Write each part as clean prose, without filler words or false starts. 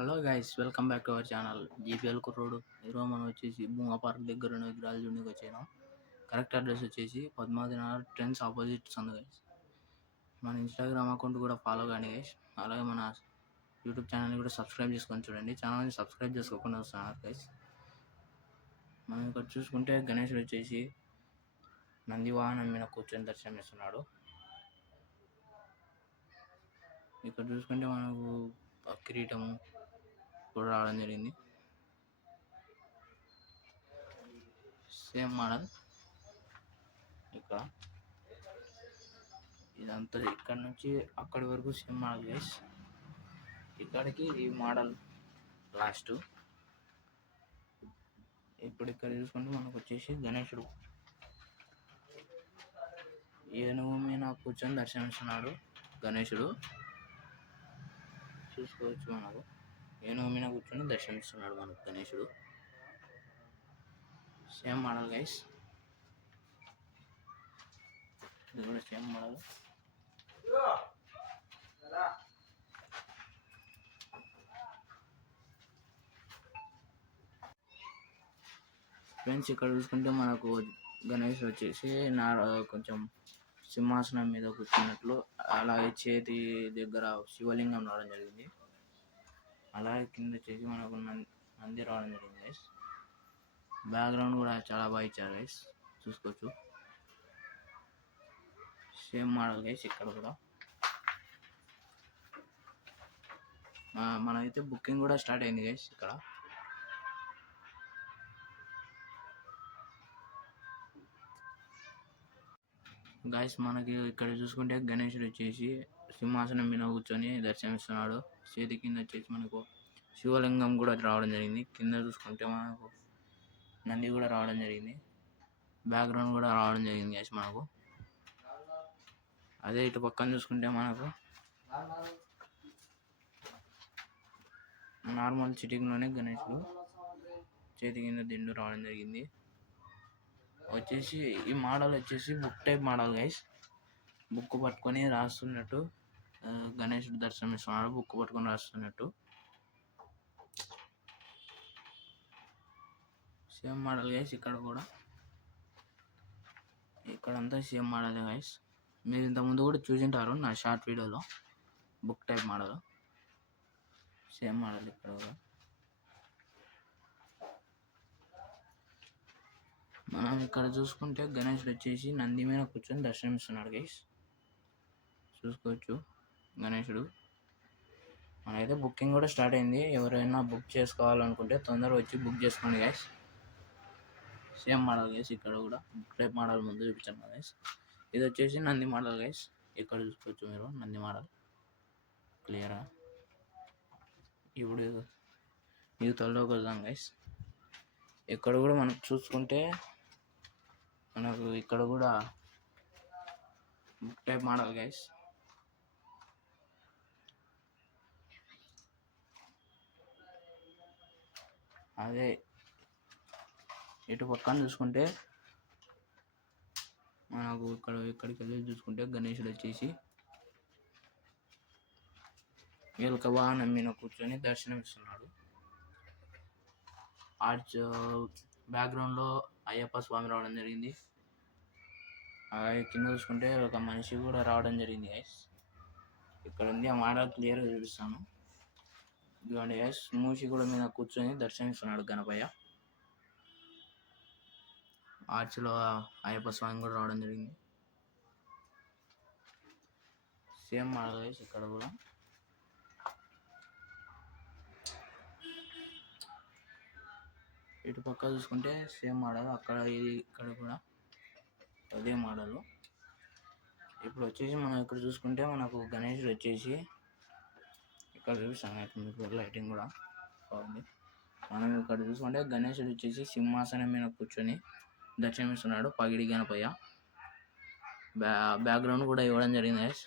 Hello guys, welcome back to our channel GPL కుర్రోడు. ఈరోజు మనం వచ్చేసి భూమా పార్క్ దగ్గర ఉన్న విగ్రహాల జూనికి వచ్చాను. కరెక్ట్ అడ్రస్ వచ్చేసి పద్మావతి నగర్ ట్రెండ్స్ ఆపోజిట్ సందు గైస్. మన ఇన్స్టాగ్రామ్ అకౌంట్ కూడా ఫాలో కానీ గైస్. అలాగే మన యూట్యూబ్ ఛానల్ని కూడా సబ్స్క్రైబ్ చేసుకొని చూడండి. ఛానల్ని సబ్స్క్రైబ్ చేసుకోకుండా వస్తున్నారు గైస్. మనం ఇక్కడ చూసుకుంటే గణేశుడు వచ్చేసి నంది వాహనం మీద కూర్చొని దర్శనం ఇస్తున్నాడు. ఇక్కడ చూసుకుంటే మనకు కిరీటము కూడా రావడం జరిగింది. సేమ్ మోడల్ ఇక్కడ ఇదంతా ఇక్కడ నుంచి అక్కడి వరకు సేమ్ మోడల్ గైస్. ఇక్కడికి ఈ మోడల్ లాస్ట్. ఇప్పుడు ఇక్కడ చూసుకుంటే మనకు వచ్చేసి గణేశుడు ఏనుగు మీద కూర్చొని దర్శనమిస్తున్నాడు. గణేశుడు చూసుకోవచ్చు, మనకు ఏనుగు మీద కూర్చొని దర్శనమిస్తున్నాడు మనకు గణేశుడు. సేమ్ మోడల్ గైస్, ఇది కూడా సేమ్ మోడల్. ఫ్రెండ్స్, ఇక్కడ చూసుకుంటే మనకు గణేష్ వచ్చేసి కొంచెం సింహాసనం మీద కూర్చున్నట్లు, అలాగే చేతి దగ్గర శివలింగం రావడం జరిగింది. అలాగే కింద వచ్చేసి మనకు నంది రావడం జరిగింది గైస్. బ్యాక్గ్రౌండ్ కూడా చాలా బాగా ఇచ్చారు గైస్, చూసుకోవచ్చు. Same model guys. ఇక్కడ కూడా మనమైతే బుకింగ్ కూడా స్టార్ట్ అయింది గైస్. ఇక్కడ గాయస్ మనకి ఇక్కడ చూసుకుంటే గణేశుడు వచ్చేసి సింహాసనం మీద కూర్చొని దర్శనమిస్తున్నాడు. చేతి కింద వచ్చేసి మనకు శివలింగం కూడా రావడం జరిగింది. కింద చూసుకుంటే మనకు నంది కూడా రావడం జరిగింది. బ్యాక్గ్రౌండ్ కూడా రావడం జరిగింది గాయస్ మనకు. అదే ఇటు పక్కన చూసుకుంటే మనకు నార్మల్ సిట్టింగ్లోనే గణేశుడు చేతి కింద దిండు రావడం జరిగింది. వచ్చేసి ఈ మోడల్ వచ్చేసి book type model guys. Book పట్టుకొని రాస్తున్నట్టు గణేశుడు దర్శనం ఇస్తున్నాడు. బుక్ పట్టుకొని రాస్తున్నట్టు సేమ్ మోడల్ గైస్. ఇక్కడ కూడా ఇక్కడంతా సేమ్ మోడల్ గైస్. మీరు ఇంతకుముందు కూడా చూసింటారు నా షార్ట్ వీడియోలో. Book type model same model. ఇక్కడ కూడా మనం ఇక్కడ చూసుకుంటే గణేశుడు వచ్చేసి నంది మీద కూర్చొని దర్శనమిస్తున్నాడు గైస్, చూసుకోవచ్చు గణేశుడు. మనైతే బుకింగ్ కూడా స్టార్ట్ అయింది. ఎవరైనా బుక్ చేసుకోవాలనుకుంటే తొందరగా వచ్చి బుక్ చేసుకోండి గైస్. Same model guys. ఇక్కడ కూడా బుక్ టైప్ మోడల్ ముందు చూపించాను గైస్. ఇది వచ్చేసి నంది మోడల్ గైస్. ఇక్కడ చూసుకోవచ్చు మీరు నంది మోడల్ క్లియరా. ఇప్పుడు ఇది త్వరలోకి వెళ్దాం గైస్. ఇక్కడ కూడా మనం చూసుకుంటే మనకు ఇక్కడ కూడా బుక్ టైప్ మోడల్ గైస్. అదే ఇటు పక్కన చూసుకుంటే మనకు ఇక్కడికి వెళ్ళి చూసుకుంటే గణేశుడు వచ్చేసి ఎలుక వాహనం మీద కూర్చొని దర్శనం ఇస్తున్నాడు. ఆర్చ్ బ్యాక్గ్రౌండ్లో అయ్యప్ప స్వామి రావడం జరిగింది. అలాగే కింద చూసుకుంటే ఒక మనిషి కూడా రావడం జరిగింది గైస్. ఇక్కడ ఉంది ఆ మోడల్ క్లియర్గా చూపిస్తాను. ఇదిగోండి గైస్, మూషి కూడా మీద కూర్చొని దర్శనమిస్తున్నాడు గణపయ్య. ఆర్చ్లో అయ్యప్ప స్వామి కూడా రావడం జరిగింది. Same model guys. ఇక్కడ కూడా ఇటు పక్క చూసుకుంటే సేమ్ మోడల్. అక్కడ ఇది ఇక్కడ కూడా అదే మోడల్. ఇప్పుడు వచ్చేసి మనం ఇక్కడ చూసుకుంటే మనకు గణేశుడు వచ్చేసి ఇక్కడ చూపిస్తాను మీకు, లైటింగ్ కూడా బాగుంది. మనం ఇక్కడ చూసుకుంటే గణేశుడు వచ్చేసి సింహాసనం మీద కూర్చొని దర్శనమిస్తున్నాడు. పగిడి గణపయ్య. బ్యాక్గ్రౌండ్ కూడా ఇవ్వడం జరిగింది గైస్.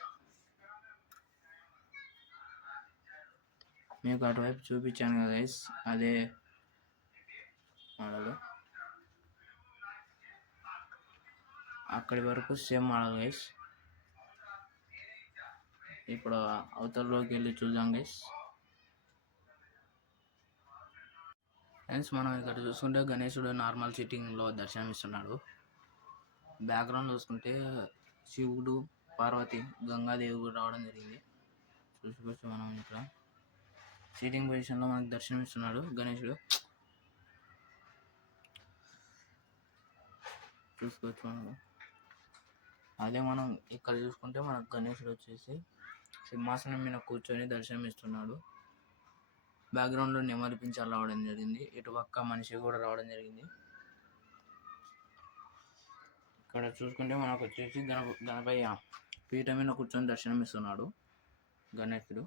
మీకు అటువైపు చూపించాను కదా గైస్, అదే మోడల్. అక్కడి వరకు సేమ్ మోడల్ గైస్. ఇప్పుడు అవతలలోకి వెళ్ళి చూద్దాం గైస్. ఫ్రెండ్స్ మనం ఇక్కడ చూసుకుంటే గణేశుడు నార్మల్ సిట్టింగ్లో దర్శనమిస్తున్నాడు. బ్యాక్గ్రౌండ్ చూసుకుంటే శివుడు, పార్వతి, గంగాదేవి కూడా రావడం జరిగింది. చూసుకోవచ్చు మనం ఇక్కడ సీటింగ్ పొజిషన్లో మనకు దర్శనమిస్తున్నాడు గణేశుడు. చూసుకోవచ్చు మనం. అదే మనం ఇక్కడ చూసుకుంటే మనకు గణేశుడు వచ్చేసి సింహాసనం మీద కూర్చొని దర్శనమిస్తున్నాడు. బ్యాక్గ్రౌండ్లో నెమలి పింఛాలు రావడం జరిగింది. ఇటు పక్క మనిషి కూడా రావడం జరిగింది. ఇక్కడ చూసుకుంటే మనకు వచ్చేసి గణపయ్య పీఠ మీద కూర్చొని దర్శనమిస్తున్నాడు గణేశుడు.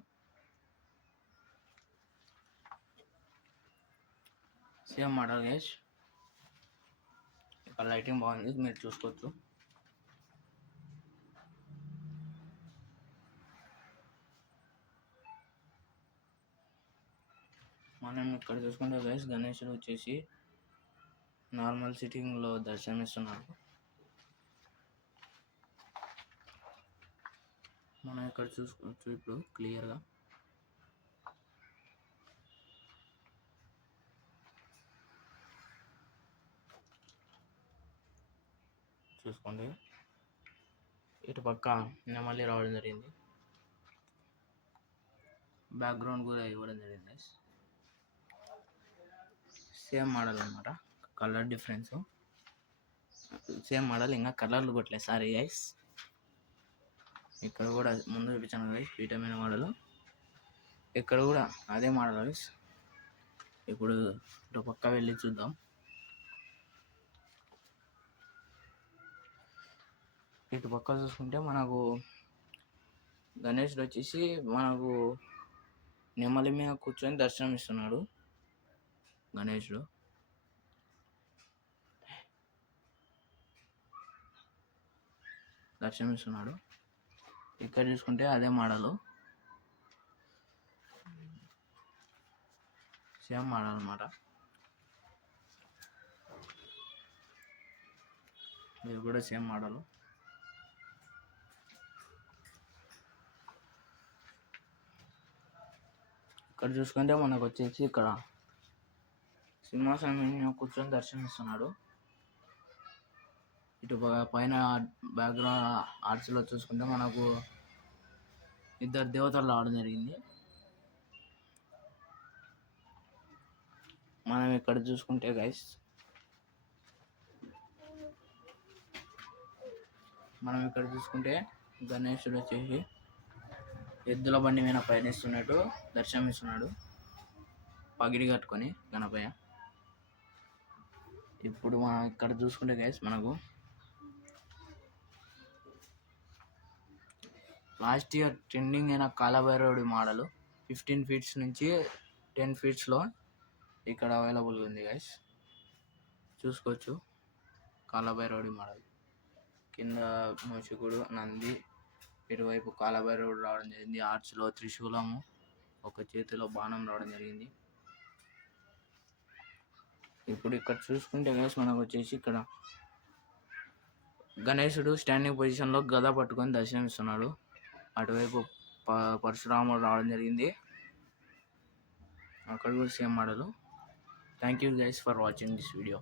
Same model guys. ఇక్కడ లైటింగ్ బాగుంది, మీరు చూసుకోవచ్చు. మనం ఇక్కడ చూసుకుంటే గైస్ గణేశుడు వచ్చేసి నార్మల్ సిట్టింగ్లో దర్శనమిస్తున్నాడు. మనం ఇక్కడ చూసుకోవచ్చు ఇప్పుడు క్లియర్గా. చూసుకోండి, ఇటు పక్క నెమలి రావడం జరిగింది. బ్యాక్గ్రౌండ్ కూడా ఇవ్వడం జరిగింది. సేమ్ మోడల్ అనమాట, కలర్ డిఫరెన్స్ సేమ్ మోడల్, ఇంకా కలర్లు కొట్టలేదు. Sorry guys. ఇక్కడ కూడా ముందు చూపించాను గైస్ పీఠమైన మోడల్, ఇక్కడ కూడా అదే మోడల్ గైస్. ఇప్పుడు ఇటు పక్క వెళ్ళి చూద్దాం. ఇటు పక్క చూసుకుంటే మనకు గణేశుడు వచ్చేసి మనకు నెమలి మీద కూర్చొని దర్శనమిస్తున్నాడు గణేశుడు. దర్శనమిస్తున్నాడు. ఇక్కడ చూసుకుంటే అదే మోడలు, సేమ్ మోడల్ అనమాట. ఇది కూడా సేమ్ మోడలు. ఇక్కడ చూసుకుంటే మనకు వచ్చేసి ఇక్కడ సింహాసనం మీద కూర్చొని దర్శనమిస్తున్నాడు. ఇటు పైన బ్యాక్గ్రౌండ్ ఆర్ట్స్లో చూసుకుంటే మనకు ఇద్దరు దేవతలు రావడం జరిగింది. మనం ఇక్కడ చూసుకుంటే గైస్ గణేశుడు వచ్చేసి ఎద్దుల బండి మీద పయనిస్తున్నట్టు దర్శనమిస్తున్నాడు, పగిడి కట్టుకొని గణపయ్య. ఇప్పుడు మనం ఇక్కడ చూసుకుంటే గైస్ మనకు లాస్ట్ ఇయర్ ట్రెండింగ్ అయిన కాలభైరవుడి మోడల్ 15 ఫీట్స్ నుంచి 10 ఫీట్స్లో ఇక్కడ అవైలబుల్గా ఉంది గైస్. చూసుకోవచ్చు కాలభైరవుడి మోడల్. కింద మూషికుడు, నంది, ఇటువైపు కాలభైరవుడు రావడం జరిగింది. ఆర్చ్లో త్రిశూలము, ఒక చేతిలో బాణం రావడం జరిగింది. ఇప్పుడు ఇక్కడ చూసుకుంటే గైస్ మనకు వచ్చేసి ఇక్కడ గణేశుడు స్టాండింగ్ పొజిషన్లో గద పట్టుకొని దర్శనమిస్తున్నాడు. అటువైపు పరశురాముడు రావడం జరిగింది. అక్కడ కూడా same model. Thank you guys for watching this video.